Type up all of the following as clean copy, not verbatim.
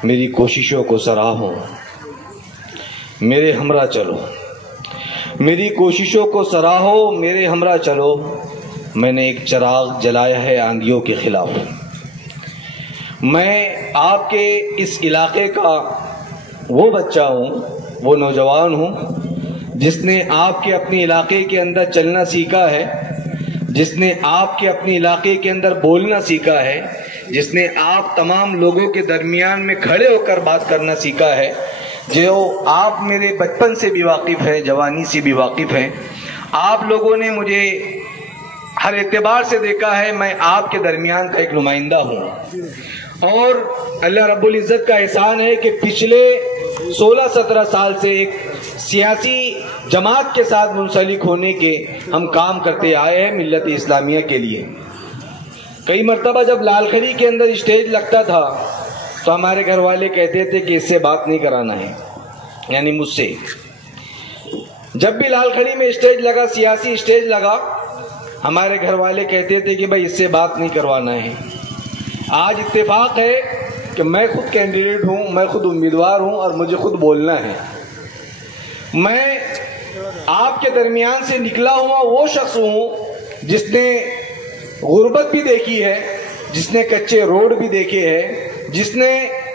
मेरी कोशिशों को सराहो, मेरे हमरा चलो। मेरी कोशिशों को सराहो, मेरे हमरा चलो। मैंने एक चिराग जलाया है आंधियों के खिलाफ। मैं आपके इस इलाके का वो बच्चा हूँ, वो नौजवान हूँ जिसने आपके अपने इलाके के अंदर चलना सीखा है, जिसने आपके अपने इलाके के अंदर बोलना सीखा है, जिसने आप तमाम लोगों के दरमियान में खड़े होकर बात करना सीखा है, जो आप मेरे बचपन से भी वाकिफ़ हैं, जवानी से भी वाकिफ़ हैं। आप लोगों ने मुझे हर एतबार से देखा है, मैं आपके दरमियान का एक नुमाइंदा हूँ। और अल्लाह रब्बुल इज़्ज़त का एहसान है कि पिछले 16-17 साल से एक सियासी जमात के साथ मुंसलिक होने के हम काम करते आए हैं मिल्लत इस्लामिया के लिए। कई मरतबा जब लालखड़ी के अंदर स्टेज लगता था तो हमारे घर वाले कहते थे कि इससे बात नहीं कराना है, यानी मुझसे। जब भी लालखड़ी में स्टेज लगा, सियासी स्टेज लगा, हमारे घर वाले कहते थे कि भाई इससे बात नहीं करवाना है। आज इत्तेफाक है कि मैं खुद कैंडिडेट हूँ, मैं खुद उम्मीदवार हूँ और मुझे खुद बोलना है। मैं आपके दरमियान से निकला हुआ वो शख्स हूँ जिसने गुर्बत भी देखी है, जिसने कच्चे रोड भी देखे हैं, जिसने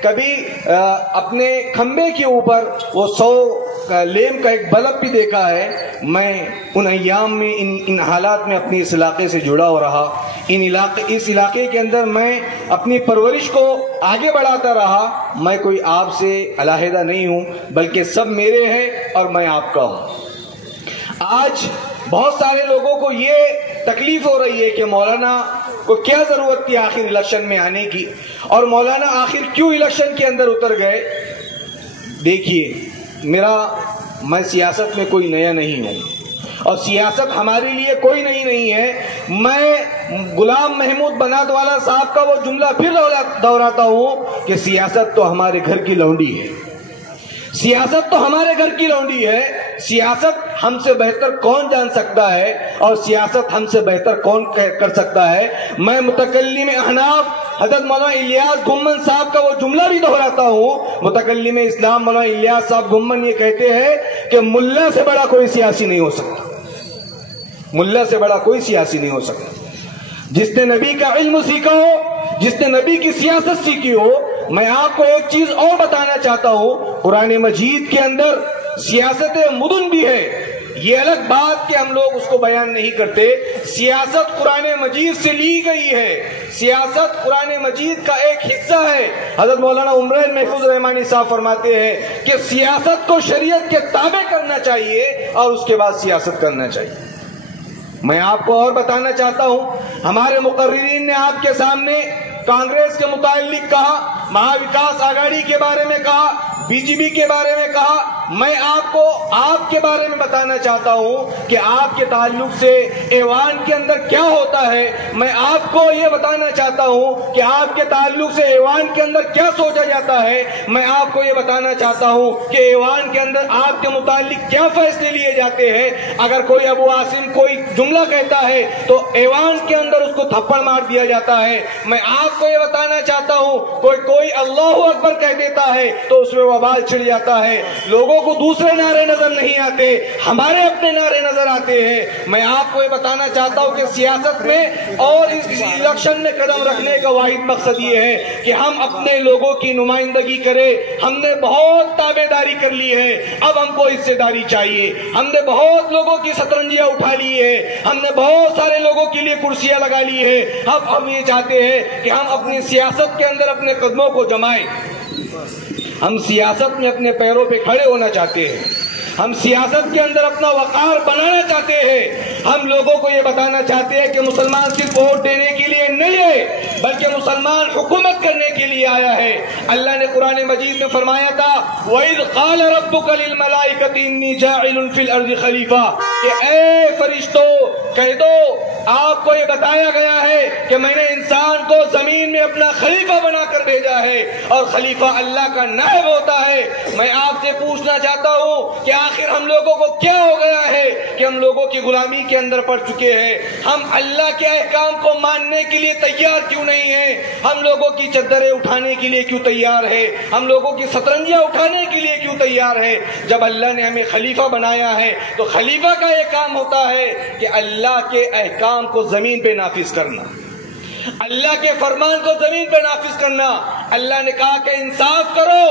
कभी अपने खंबे के ऊपर वो 100 लेम का एक बल्ब भी देखा है। मैं उन अय्याम में इन हालात में अपने इस इलाके से जुड़ा हो रहा। इस इलाके के अंदर मैं अपनी परवरिश को आगे बढ़ाता रहा। मैं कोई आपसे अलहदा नहीं हूँ, बल्कि सब मेरे हैं और मैं आपका हूँ। आज बहुत सारे लोगों को ये तकलीफ हो रही है कि मौलाना को क्या जरूरत थी आखिर इलेक्शन में आने की, और मौलाना आखिर क्यों इलेक्शन के अंदर उतर गए। देखिए, मैं सियासत में कोई नया नहीं हूँ और सियासत हमारे लिए कोई नई नहीं है। मैं गुलाम महमूद बनातवाला साहब का वो जुमला फिर दोहराता हूँ कि सियासत तो हमारे घर की लौंडी है, सियासत तो हमारे घर की लौंडी है। सियासत हमसे बेहतर कौन जान सकता है और सियासत हमसे बेहतर कौन कर सकता है। मैं मुतकल्लिम अहनाफ हज़रत मौलाना इलियास गुम्मन साहब का वो जुमला भी दोहराता हूँ। मुतकल्लिम इस्लाम मौलाना इलियास साहब गुम्मन ये कहते हैं कि मुल्ला से बड़ा कोई सियासी नहीं हो सकता, मुल्ला से बड़ा कोई सियासी नहीं हो सकता। जिसने नबी का इल्म सीखा हो, जिसने नबी की सियासत सीखी हो। मैं आपको एक चीज और बताना चाहता हूँ, कुरान मजीद के अंदर सियासत मुदुन भी है। ये अलग बात कि हम लोग उसको बयान नहीं करते। सियासत कुरान मजीद से ली गई है, सियासत कुरान मजीद का एक हिस्सा है। हज़रत मौलाना उमर महफूज रहमानी साहब फरमाते हैं कि सियासत को शरीयत के ताबे करना चाहिए और उसके बाद सियासत करना चाहिए। मैं आपको और बताना चाहता हूँ, हमारे मुकर्रिरीन ने आपके सामने कांग्रेस के मुताल्लिक कहा, महाविकास आघाड़ी के बारे में कहा, बीजेपी के बारे में कहा। मैं आपको आपके बारे में बताना चाहता हूं कि आपके ताल्लुक से ऐवान के अंदर क्या होता है। मैं आपको ये बताना चाहता हूं कि आपके ताल्लुक से ऐवान के अंदर क्या सोचा जाता है। मैं आपको ये बताना चाहता हूं कि ऐवान के अंदर आपके मुताल्लिक क्या फैसले लिए जाते हैं। अगर कोई अबू आसिम कोई जुमला कहता है तो ऐवान के अंदर उसको थप्पड़ मार दिया जाता है। मैं आपको ये बताना चाहता हूं, कोई अल्लाहू अकबर कह देता है तो उसमें बवाल छिड़ जाता है। लोगों को दूसरे नारे नजर नहीं आते, हमारे अपने नारे नजर आते हैं। मैं आपको ये बताना चाहता हूं कि सियासत में और इस इलेक्शन में कदम रखने का वाहिद मकसद ये है कि हम अपने लोगों की नुमाइंदगी करें। हमने बहुत ताबेदारी कर ली है, अब हमको हिस्सेदारी चाहिए। हमने बहुत लोगों की शतरंजियां उठा ली है, हमने बहुत सारे लोगों के लिए कुर्सियां लगा ली है। अब हम ये चाहते हैं कि हम अपनी सियासत के अंदर अपने कदमों को जमाएं। हम सियासत में अपने पैरों पे खड़े होना चाहते हैं, हम सियासत के अंदर अपना वकार बनाना चाहते हैं। हम लोगों को ये बताना चाहते हैं कि मुसलमान सिर्फ वोट देने के लिए नहीं है, बल्कि मुसलमान हुकूमत करने के लिए आया है। अल्लाह ने कुरान मजीद में फरमाया था, वइज़ क़ाल रब्बुका लिल मलाइकति इन्नी जाइलुन फिल अर्ज़ि खलीफा, कि ए फरिश्तों कह दो, आपको ये बताया गया है कि मैंने इंसान को जमीन में अपना खलीफा बनाकर भेजा है और खलीफा अल्लाह का नायब होता है। मैं आपसे पूछना चाहता हूँ कि आखिर हम लोगों को क्या हो गया है कि हम लोगों की गुलामी के अंदर पड़ चुके हैं। हम अल्लाह के अहकाम को मानने के लिए तैयार क्यों नहीं है। हम लोगों की चद्दरें उठाने के लिए क्यों तैयार है? हम लोगों की सतरंजियां उठाने के लिए क्यों तैयार है? जब अल्लाह ने हमें खलीफा बनाया है तो खलीफा का एक काम होता है कि अल्लाह के अहकाम को जमीन पे नाफिज करना, अल्लाह के फरमान को जमीन पे नाफिज करना। अल्लाह ने कहा कि इंसाफ करो।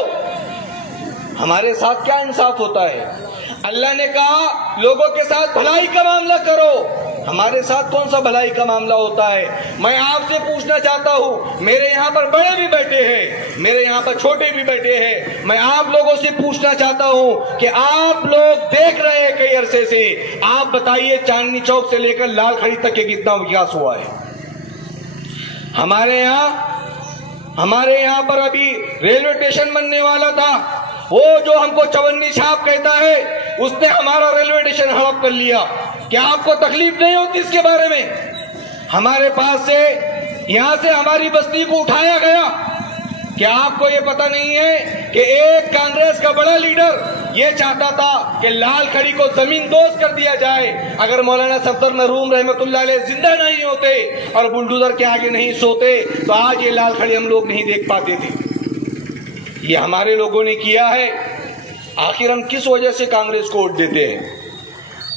हमारे साथ क्या इंसाफ होता है? अल्लाह ने कहा लोगों के साथ भलाई का मामला करो। हमारे साथ कौन सा भलाई का मामला होता है? मैं आपसे पूछना चाहता हूँ, मेरे यहाँ पर बड़े भी बैठे हैं, मेरे यहाँ पर छोटे भी बैठे हैं, मैं आप लोगों से पूछना चाहता हूँ कि आप लोग देख रहे हैं कई अरसे से, आप बताइए चांदनी चौक से लेकर लाल खड़ी तक के कितना विकास हुआ है? हमारे यहाँ पर अभी रेलवे स्टेशन बनने वाला था, वो जो हमको चवन्नी छाप कहता है, उसने हमारा रेलवे स्टेशन हड़प कर लिया। क्या आपको तकलीफ नहीं होती इसके बारे में? हमारे पास से यहां से हमारी बस्ती को उठाया गया। क्या आपको ये पता नहीं है कि एक कांग्रेस का बड़ा लीडर ये चाहता था कि लाल खड़ी को जमीन दोस्त कर दिया जाए। अगर मौलाना सफदर मरहूम रहमतुल्लाह अलैह जिंदा नहीं होते और बुलडोजर के आगे नहीं सोते तो आज ये लाल खड़ी हम लोग नहीं देख पाते थे। ये हमारे लोगों ने किया है। आखिर हम किस वजह से कांग्रेस को वोट देते हैं?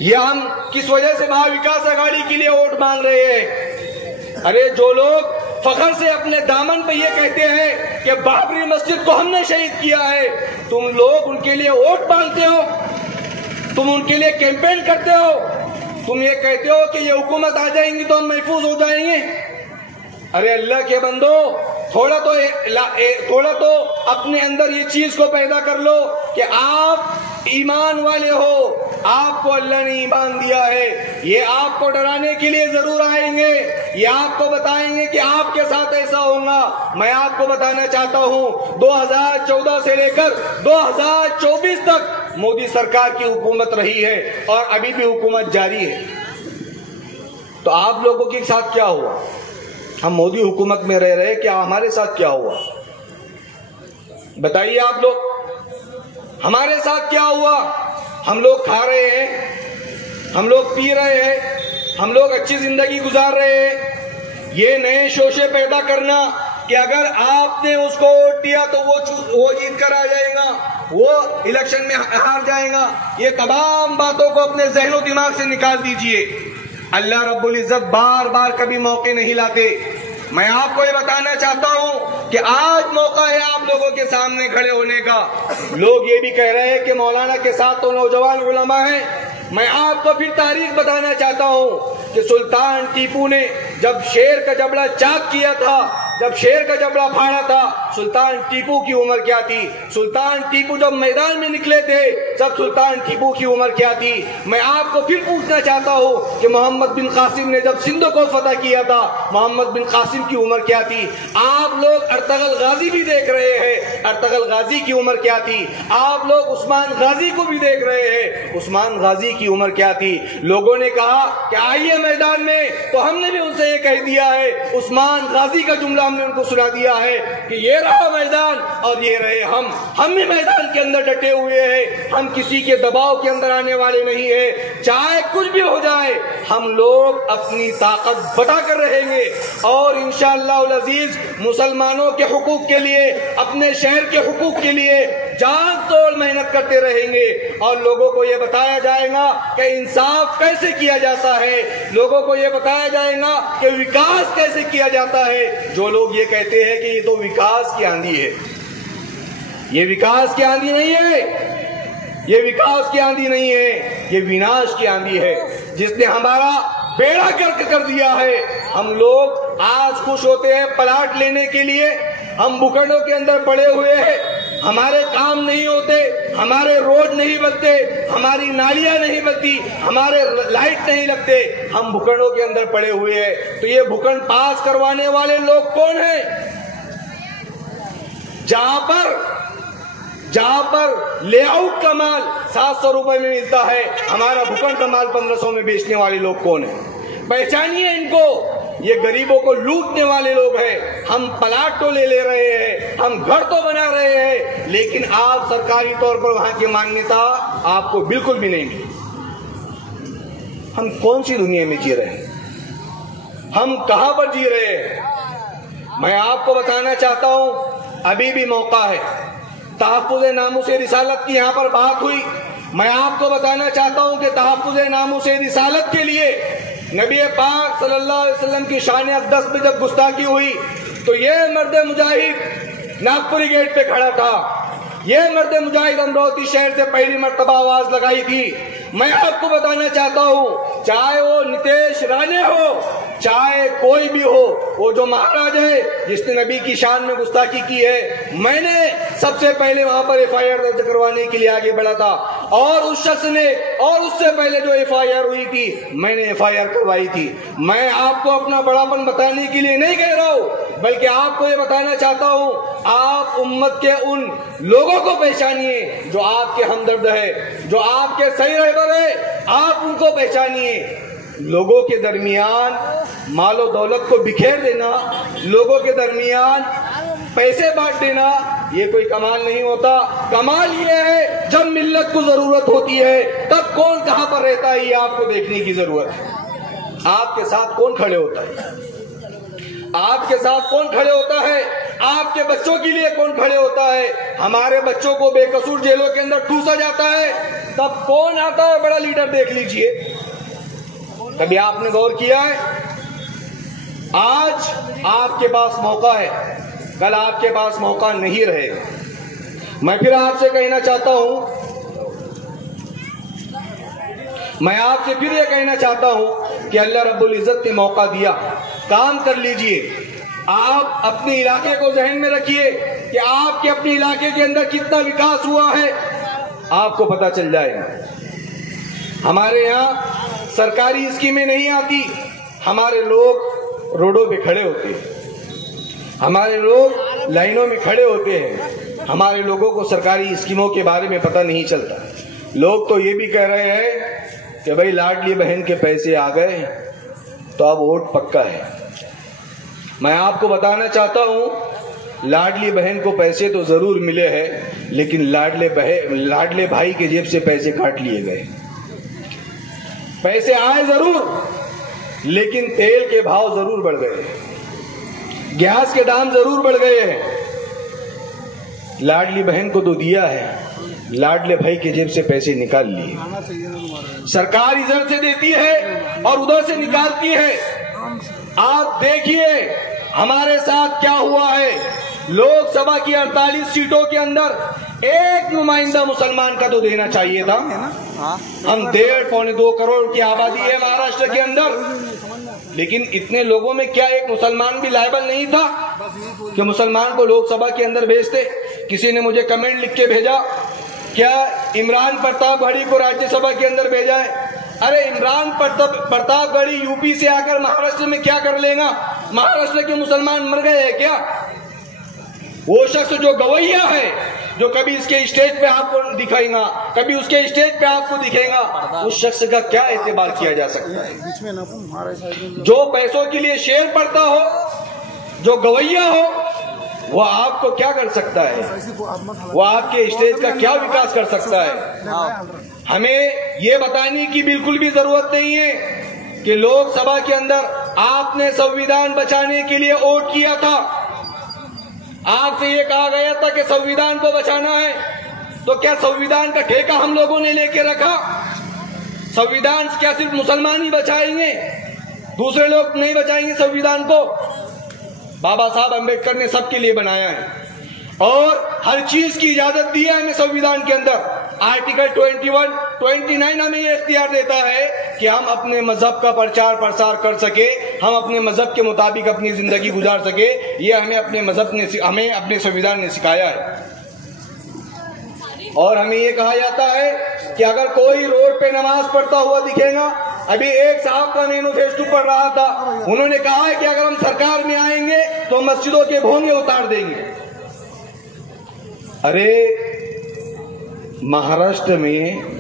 या हम किस वजह से महाविकास आघाड़ी के लिए वोट मांग रहे हैं? अरे जो लोग फखर से अपने दामन पे ये कहते हैं कि बाबरी मस्जिद को हमने शहीद किया है, तुम लोग उनके लिए वोट मांगते हो, तुम उनके लिए कैंपेन करते हो, तुम ये कहते हो कि ये हुकूमत आ जाएंगी तो हम महफूज हो जाएंगे। अरे अल्लाह के बंदो, थोड़ा तो अपने अंदर ये चीज को पैदा कर लो कि आप ईमान वाले हो, आपको अल्लाह ने ईमान दिया है। ये आपको डराने के लिए जरूर आएंगे, ये आपको बताएंगे कि आपके साथ ऐसा होगा। मैं आपको बताना चाहता हूं 2014 से लेकर 2024 तक मोदी सरकार की हुकूमत रही है और अभी भी हुकूमत जारी है। तो आप लोगों के साथ क्या हुआ? हम मोदी हुकूमत में रह रहे, क्या हमारे साथ क्या हुआ? बताइए आप लोग, हमारे साथ क्या हुआ? हम लोग खा रहे हैं, हम लोग पी रहे हैं, हम लोग अच्छी जिंदगी गुजार रहे हैं। ये नए शोशे पैदा करना कि अगर आपने उसको वोट दिया तो वो जीत कर आ जाएगा, वो इलेक्शन में हार जाएगा, ये तमाम बातों को अपने ज़हनो दिमाग से निकाल दीजिए। अल्लाह रब्बुल इज्जत बार बार कभी मौके नहीं लाते। मैं आपको ये बताना चाहता हूं कि आज मौका है आप लोगों के सामने खड़े होने का। लोग ये भी कह रहे हैं कि मौलाना के साथ तो नौजवान उलमा हैं। मैं आपको फिर तारीख बताना चाहता हूं कि सुल्तान टीपू ने जब शेर का जबड़ा चाक किया था, जब शेर का जबड़ा फाड़ा था, सुल्तान टीपू की उम्र क्या थी? सुल्तान टीपू जब मैदान में निकले थे तब सुल्तान टीपू की उम्र क्या थी? मैं आपको फिर पूछना चाहता हूँ कि मोहम्मद बिन कासिम ने जब सिंध को फतह किया था, मोहम्मद बिन कासिम की उम्र क्या थी? आप लोग अर्तगल गाजी भी देख रहे हैं, अर्तगल गाजी की उम्र क्या थी? आप लोग उस्मान गाजी को भी देख रहे हैं, उस्मान गाजी की उम्र क्या थी? लोगों ने कहा कि आइए मैदान में, तो हमने भी उनसे ये कह दिया है, उस्मान गाजी का जुमला हमने उनको सुना दिया है कि ये रहा मैदान और ये रहे हम भी मैदान के अंदर डटे हुए हैं। हम किसी के दबाव के अंदर आने वाले नहीं है। चाहे कुछ भी हो जाए, हम लोग अपनी ताकत बताकर रहेंगे और इंशाअल्लाह उल अजीज मुसलमानों के हुकूक के लिए, अपने शहर के हुकूक के लिए जान तोड़ मेहनत करते रहेंगे और लोगों को ये बताया जाएगा कि इंसाफ कैसे किया जाता है, लोगों को ये बताया जाएगा कि विकास कैसे किया जाता है। जो लोग ये कहते हैं कि ये तो विकास की आंधी है, ये विकास की आंधी नहीं है, ये विकास की आंधी नहीं है, ये विनाश की आंधी है जिसने हमारा बेड़ा गर्क कर दिया है। हम लोग आज खुश होते हैं प्लाट लेने के लिए, हम भूखंडों के अंदर पड़े हुए हैं, हमारे काम नहीं होते, हमारे रोड नहीं बनते, हमारी नालियां नहीं बनती, हमारे लाइट नहीं लगते, हम भूखंडों के अंदर पड़े हुए हैं। तो ये भूखंड पास करवाने वाले लोग कौन हैं? जहां पर लेआउट का माल 700 रुपए में मिलता है, हमारा भूखंड का माल 1500 में बेचने वाले लोग कौन है? पहचानिए इनको। ये गरीबों को लूटने वाले लोग हैं। हम प्लाट तो ले रहे हैं, हम घर तो बना रहे हैं, लेकिन आप सरकारी तौर पर वहां की मान्यता आपको बिल्कुल भी नहीं मिली। हम कौन सी दुनिया में जी रहे हैं? हम कहां पर जी रहे हैं? मैं आपको बताना चाहता हूं, अभी भी मौका है। तहफ़्फ़ुज़ नामूस रिसालत की यहाँ पर बात हुई। मैं आपको बताना चाहता हूं कि तहफ़्फ़ुज़ नामूस रिसालत के लिए नबी पाक सल्लल्लाहु अलैहि वसल्लम की शान अक़दस में जब गुस्ताखी हुई तो ये मर्द मुजाहिद नागपुरी गेट पे खड़ा था। ये मर्द मुजाहिद अमरावती शहर से पहली मर्तबा आवाज लगाई थी। मैं आपको बताना चाहता हूं, चाहे वो नितेश राणे हो, चाहे कोई भी हो, वो जो महाराज है जिसने नबी की शान में गुस्ताखी की है, मैंने सबसे पहले वहां पर एफआईआर दर्ज करवाने के लिए आगे बढ़ा था। और उस शख्स ने, और उससे पहले जो एफआईआर हुई थी, मैंने एफआईआर करवाई थी। मैं आपको अपना बड़ापन बताने के लिए नहीं कह रहा हूं, बल्कि आपको ये बताना चाहता हूं, आप उम्मत के उन लोगों को पहचानिए जो आपके हमदर्द है, जो आपके सही रहबर है, आप उनको पहचानिए। लोगों के दरमियान मालो दौलत को बिखेर देना, लोगों के दरमियान पैसे बांट देना, ये कोई कमाल नहीं होता। कमाल ये है जब मिल्लत को जरूरत होती है तब कौन कहां पर रहता है, ये आपको देखने की जरूरत है। आपके साथ कौन खड़े होता है, आपके साथ कौन खड़े होता है, आपके बच्चों के लिए कौन खड़े होता है। हमारे बच्चों को बेकसूर जेलों के अंदर ठूसा जाता है, तब कौन आता है बड़ा लीडर, देख लीजिए। कभी आपने गौर किया है? आज आपके पास मौका है, कल आपके पास मौका नहीं रहेगा। मैं फिर आपसे कहना चाहता हूं, मैं आपसे फिर यह कहना चाहता हूं कि अल्लाह रब्बुल इज्जत ने मौका दिया, काम कर लीजिए। आप अपने इलाके को जहन में रखिए कि आपके अपने इलाके के अंदर कितना विकास हुआ है, आपको पता चल जाएगा। हमारे यहाँ सरकारी स्कीमें नहीं आती, हमारे लोग रोडों पे खड़े होते हैं, हमारे लोग लाइनों में खड़े होते हैं, हमारे लोगों को सरकारी स्कीमों के बारे में पता नहीं चलता। लोग तो ये भी कह रहे हैं कि भाई लाडली बहन के पैसे आ गए तो अब वोट पक्का है। मैं आपको बताना चाहता हूं, लाडली बहन को पैसे तो जरूर मिले हैं, लेकिन लाडले भाई के जेब से पैसे काट लिए गए। पैसे आए जरूर, लेकिन तेल के भाव जरूर बढ़ गए, गैस के दाम जरूर बढ़ गए हैं। लाडली बहन को तो दिया है, लाडले भाई के जेब से पैसे निकाल लिए। सरकार इधर से देती है और उधर से निकालती है। आप देखिए हमारे साथ क्या हुआ है। लोकसभा की 48 सीटों के अंदर एक नुमाइंदा मुसलमान का तो देना चाहिए था। हम 1.5-2 करोड़ की आबादी है महाराष्ट्र के अंदर, लेकिन इतने लोगों में क्या एक मुसलमान भी लायबल नहीं था कि मुसलमान को लोकसभा के अंदर भेजते। किसी ने मुझे कमेंट लिख के भेजा, क्या इमरान प्रतापगढ़ी को राज्यसभा के अंदर भेजा है। अरे इमरान प्रतापगढ़ी यूपी से आकर महाराष्ट्र में क्या कर लेगा? महाराष्ट्र के मुसलमान मर गए हैं क्या? वो शख्स जो गवैया है, जो कभी इसके स्टेज पे आपको दिखाएगा, कभी उसके स्टेज पे आपको दिखेगा, उस शख्स का क्या एतबार किया जा सकता है? जो पैसों के लिए शेर पड़ता हो, जो गवैया हो, वो आपको क्या कर सकता है? वो आपके स्टेज का क्या विकास कर सकता है? हमें ये बताने की बिल्कुल भी जरूरत नहीं है कि लोकसभा के अंदर आपने संविधान बचाने के लिए वोट किया था। आपसे ये कहा गया था कि संविधान को बचाना है, तो क्या संविधान का ठेका हम लोगों ने लेके रखा? संविधान क्या सिर्फ मुसलमान ही बचाएंगे, दूसरे लोग नहीं बचाएंगे संविधान को? बाबा साहब अम्बेडकर ने सबके लिए बनाया है और हर चीज की इजाजत दी है हमें संविधान के अंदर। आर्टिकल 21-29 हमें ये इख्तियार देता है कि हम अपने मजहब का प्रचार प्रसार कर सके, हम अपने मजहब के मुताबिक अपनी जिंदगी गुजार सके। ये हमें अपने मजहब ने, हमें अपने संविधान ने सिखाया है। और हमें ये कहा जाता है कि अगर कोई रोड पे नमाज पढ़ता हुआ दिखेगा, अभी एक साहब का मैनिफेस्टो पढ़ रहा था, उन्होंने कहा है कि अगर हम सरकार में आएंगे तो मस्जिदों के भोंगे उतार देंगे। अरे महाराष्ट्र में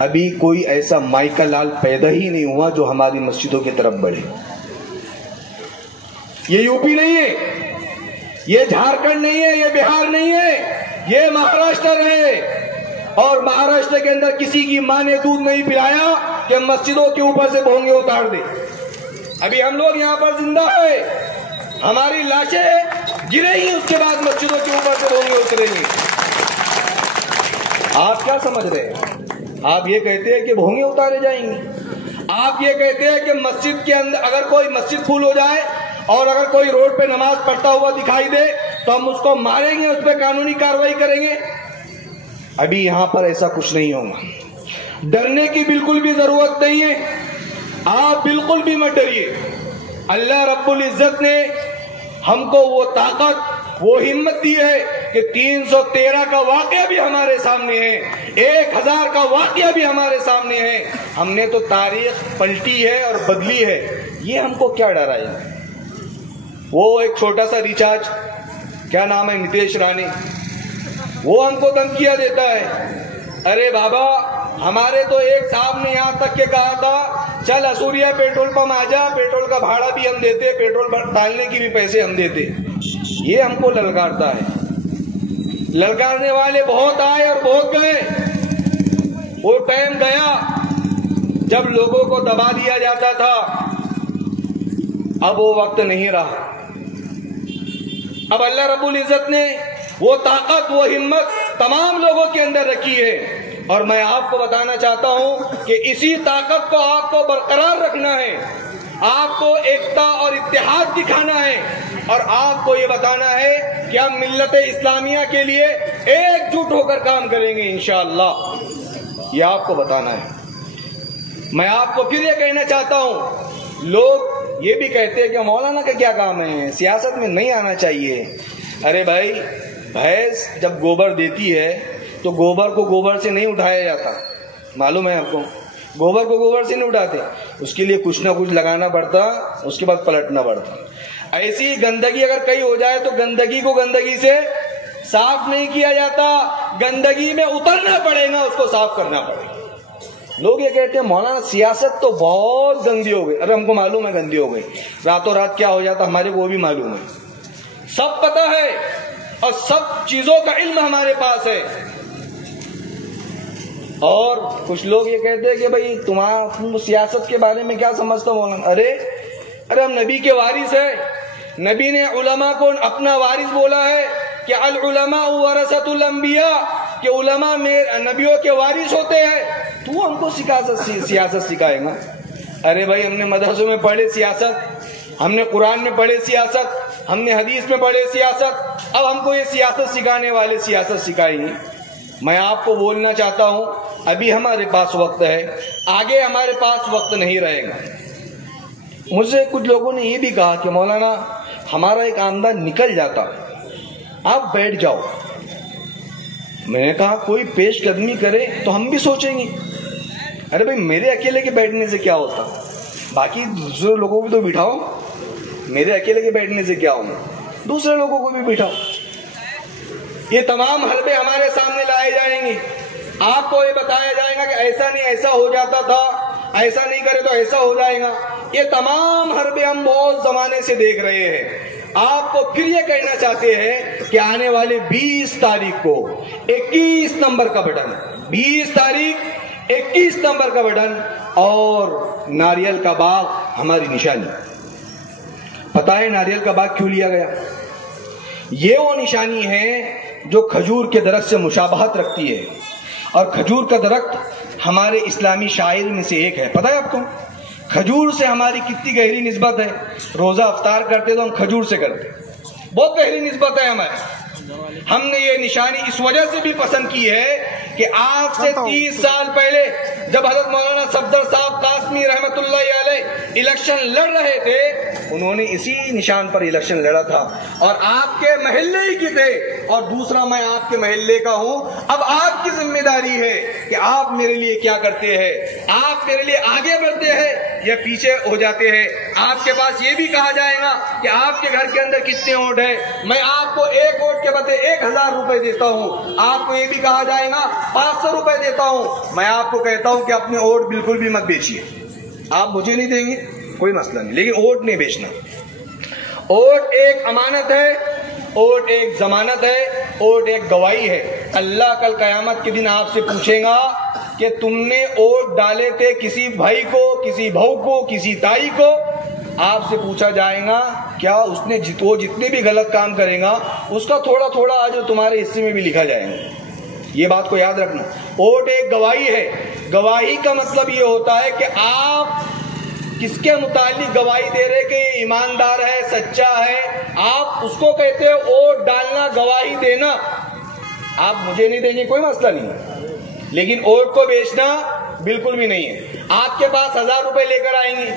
अभी कोई ऐसा माइका लाल पैदा ही नहीं हुआ जो हमारी मस्जिदों की तरफ बढ़े। ये यूपी नहीं है, ये झारखंड नहीं है, ये बिहार नहीं है, ये महाराष्ट्र है। और महाराष्ट्र के अंदर किसी की मां ने दूध नहीं पिलाया कि मस्जिदों के ऊपर से भोंगे उतार दे। अभी हम लोग यहाँ पर जिंदा है, हमारी लाशें गिरेंगी, उसके बाद मस्जिदों के ऊपर से भोंगे उतरेंगे। आप क्या समझ रहे हैं? आप ये कहते हैं कि भोंगे उतारे जाएंगे, आप ये कहते हैं कि मस्जिद के अंदर अगर कोई मस्जिद फुल हो जाए और अगर कोई रोड पे नमाज पढ़ता हुआ दिखाई दे तो हम उसको मारेंगे, उस पर कानूनी कार्रवाई करेंगे। अभी यहां पर ऐसा कुछ नहीं होगा। डरने की बिल्कुल भी जरूरत नहीं है, आप बिल्कुल भी मत डरिए। अल्लाह रब्बुल इज्जत ने हमको वो ताकत, वो हिम्मत दी है कि 313 का वाकया भी हमारे सामने है, 1000 का वाकया भी हमारे सामने है। हमने तो तारीख पलटी है और बदली है, ये हमको क्या डराएगा। वो एक छोटा सा रिचार्ज, क्या नाम है, नितेश राणे, वो हमको धमकियां देता है। अरे बाबा, हमारे तो एक साहब ने यहां तक के कहा था चल असूरिया पेट्रोल पंप आ जा, पेट्रोल का भाड़ा भी हम देते, पेट्रोल डालने की भी पैसे हम देते। ये हमको ललकारता है। ललकारने वाले बहुत आए और बहुत गए। वो टाइम गया जब लोगों को दबा दिया जाता था, अब वो वक्त नहीं रहा। अब अल्लाह रब्बुल इज्जत ने वो ताकत, वो हिम्मत तमाम लोगों के अंदर रखी है। और मैं आपको बताना चाहता हूं कि इसी ताकत को आपको बरकरार रखना है, आपको एकता और इत्तेहाद दिखाना है और आपको ये बताना है कि हम मिल्लत इस्लामिया के लिए एकजुट होकर काम करेंगे इंशाअल्लाह। ये आपको बताना है। मैं आपको फिर ये कहना चाहता हूं, लोग ये भी कहते हैं कि मौलाना का क्या काम है, सियासत में नहीं आना चाहिए। अरे भाई, भैंस जब गोबर देती है तो गोबर को गोबर से नहीं उठाया जाता, मालूम है आपको। गोबर को गोबर से नहीं उठाते, उसके लिए कुछ ना कुछ लगाना पड़ता, उसके बाद पलटना पड़ता। ऐसी गंदगी अगर कहीं हो जाए तो गंदगी को गंदगी से साफ नहीं किया जाता, गंदगी में उतरना पड़ेगा, उसको साफ करना पड़ेगा। लोग ये कहते हैं मौलाना सियासत तो बहुत गंदी हो गई। अरे हमको मालूम है गंदी हो गई, रातों रात क्या हो जाता हमारे को भी मालूम है, सब पता है और सब चीजों का इल्म हमारे पास है। और कुछ लोग ये कहते हैं कि भाई तुम सियासत के बारे में क्या समझते हो मौलाना। अरे हम नबी के वारिस है। नबी ने उलमा को अपना वारिस बोला है कि अल उलमा वरसतुल अंबिया, कि उलमा में नबियों के वारिस होते हैं। तू हमको सियासत सिखाएगा। अरे भाई, हमने मदरसों में पढ़े सियासत, हमने कुरान में पढ़े सियासत, हमने हदीस में पढ़े सियासत, अब हमको ये सियासत सिखाने वाले सियासत सिखाएंगे। मैं आपको बोलना चाहता हूं, अभी हमारे पास वक्त है, आगे हमारे पास वक्त नहीं रहेगा। मुझसे कुछ लोगों ने ये भी कहा कि मौलाना हमारा एक आमदन निकल जाता, आप बैठ जाओ। मैंने कहा कोई पेशकदमी करे तो हम भी सोचेंगे। अरे भाई, मेरे अकेले के बैठने से क्या होता, बाकी दूसरे लोगों को तो बिठाओ। मेरे अकेले के बैठने से क्या होगा, दूसरे लोगों को भी बिठाओ। ये तमाम हलबे हमारे सामने लाए जाएंगे, आपको ये बताया जाएगा कि ऐसा नहीं ऐसा हो जाता था, ऐसा नहीं करे तो ऐसा हो जाएगा। ये तमाम हरबे हम बहुत जमाने से देख रहे हैं। आपको फिर ये कहना चाहते हैं कि आने वाले 20 तारीख को 21 नंबर का बटन, 20 तारीख 21 नंबर का बटन और नारियल का बाग हमारी निशानी। पता है नारियल का बाग क्यों लिया गया? ये वो निशानी है जो खजूर के दरख्त से मुशाबहत रखती है, और खजूर का दरख्त हमारे इस्लामी शायर में से एक है। पता है आपको खजूर से हमारी कितनी गहरी निस्बत है? रोजा अफ्तार करते तो हम खजूर से करते, बहुत गहरी निस्बत है हमारी। हमने ये निशानी इस वजह से भी पसंद की है कि आज से 30 साल पहले जब हजरत मौलाना सफदर साहब कासमी रहमतुल्लाह अलैह इलेक्शन लड़ रहे थे, उन्होंने इसी निशान पर इलेक्शन लड़ा था और आपके महल्ले ही के थे। और दूसरा, मैं आपके महल्ले का हूं। अब आपकी जिम्मेदारी है कि आप मेरे लिए क्या करते हैं, आप मेरे लिए आगे बढ़ते हैं या पीछे हो जाते हैं। आपके पास ये भी कहा जाएगा कि आपके घर के अंदर कितने वोट है, मैं आपको एक वोट के बदले 1000 रुपए देता हूं। आपको ये भी कहा जाएगा 500 रुपए देता हूं। मैं आपको कहता हूं कि अपने वोट बिल्कुल भी मत बेचिए। आप मुझे नहीं देंगे कोई मसला नहीं, लेकिन वोट नहीं बेचना। वोट एक अमानत है, वोट एक जमानत है, वोट एक गवाही है। अल्लाह कल कयामत के दिन आपसे पूछेगा कि तुमने वोट डाले थे किसी भाई को, किसी बहू को, किसी ताई को। आपसे पूछा जाएगा क्या उसने वो जितने भी गलत काम करेगा उसका थोड़ा थोड़ा आज तुम्हारे हिस्से में भी लिखा जाएगा। ये बात को याद रखना। वोट एक गवाही है। गवाही का मतलब ये होता है कि आप किसके मुतालिक गवाही दे रहे कि ये ईमानदार है, सच्चा है, आप उसको कहते हो वोट डालना, गवाही देना। आप मुझे नहीं देंगे कोई मसला नहीं, लेकिन वोट को बेचना बिल्कुल भी नहीं है। आपके पास 1000 रुपए लेकर आएंगे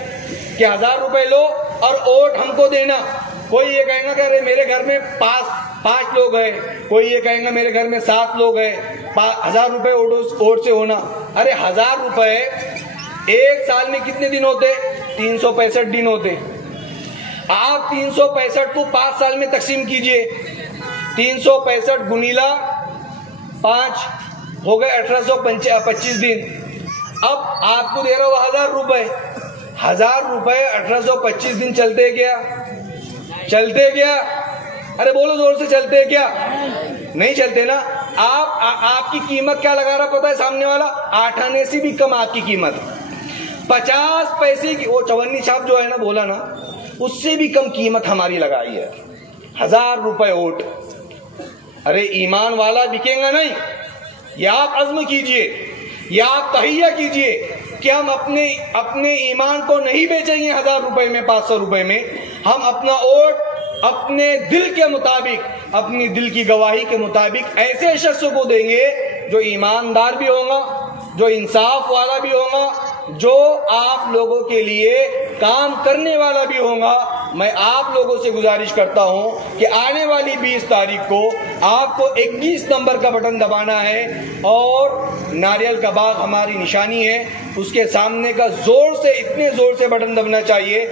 कि 1000 रुपए लो और वोट हमको देना। कोई ये कहेगा कि अरे मेरे घर में 5 लोग हैं, कोई ये कहेगा मेरे घर में 7 लोग हैं, 1000 रुपए वोट से होना। अरे 1000 रुपए एक साल में कितने दिन होते? 365 दिन होते। आप 365 को 5 साल में तकसीम कीजिए। 365 गुनीला 5 हो गए 1825 दिन। अब आपको दे रहा हूं 1000 रुपए। 1000 रुपए 1825 दिन चलते क्या? चलते क्या? अरे बोलो जोर से, चलते क्या? नहीं चलते ना। आपकी कीमत क्या लगा रहा पता है सामने वाला? 8 आने से भी कम आपकी कीमत। 50 पैसे की वो चवन्नी छाप जो है ना, बोला ना, उससे भी कम कीमत हमारी लगाई है। 1000 रुपए वोट। अरे ईमान वाला बिकेगा नहीं। या आप अज़्म कीजिए या आप तहिया कीजिए कि हम अपने ईमान को नहीं बेचेंगे 1000 रुपए में, 500 रुपए में। हम अपना वोट अपने दिल के मुताबिक, अपनी दिल की गवाही के मुताबिक ऐसे शख्स को देंगे जो ईमानदार भी होगा, जो इंसाफ वाला भी होगा, जो आप लोगों के लिए काम करने वाला भी होगा। मैं आप लोगों से गुजारिश करता हूं कि आने वाली 20 तारीख को आपको 21 नंबर का बटन दबाना है और नारियल का बाग हमारी निशानी है, उसके सामने का जोर से, इतने जोर से बटन दबना चाहिए